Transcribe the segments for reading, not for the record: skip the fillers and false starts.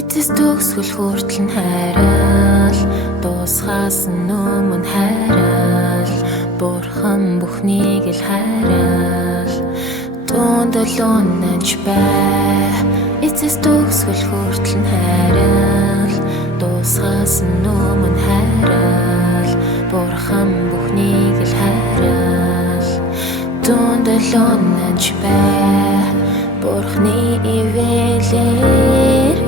Эцэс төгсгөл хүртэл хайрал дуусхаас өмнө хайрал Бурхан бүхнийг л хайрал Дунд л унаж бай Эцэс төгсгөл хүртэл хайрал дуусхаас өмнө хайрал Бурхан бүхнийг л хайрал Дунд л унаж бай Бурхны ивэлэр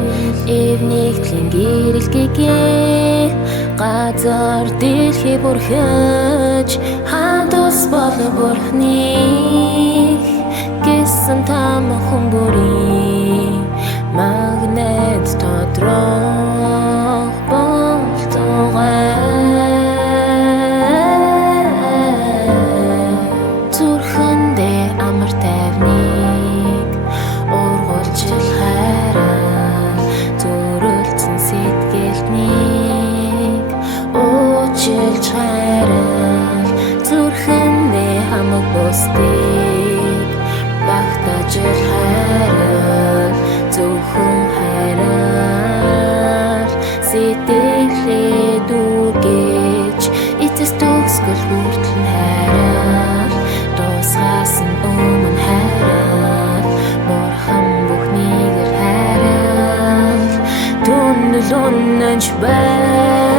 Эвнийгтлийн гэрэлгэгээ Газар дэлхий бүрхэж Ханд ус боло Бурхныг Гэсэн тамхан бүрийн Магнет тодрох болтугай Зүрхэндээ амар тайвныг Ургуулж л хайраа Зүрэлцэн сэтгэлтнийг Уучлж хайраа Зүрхэндээ хамаг бусдыг Багтааж л хайраа Зөвхөн хайраа Сэтгэлээ дүгэж Эцэс төгсгөл хүртэл хайраа Дуусхаас өмнө хайраа Бурхан бүхнийг л хайраа Түнэл унаж бай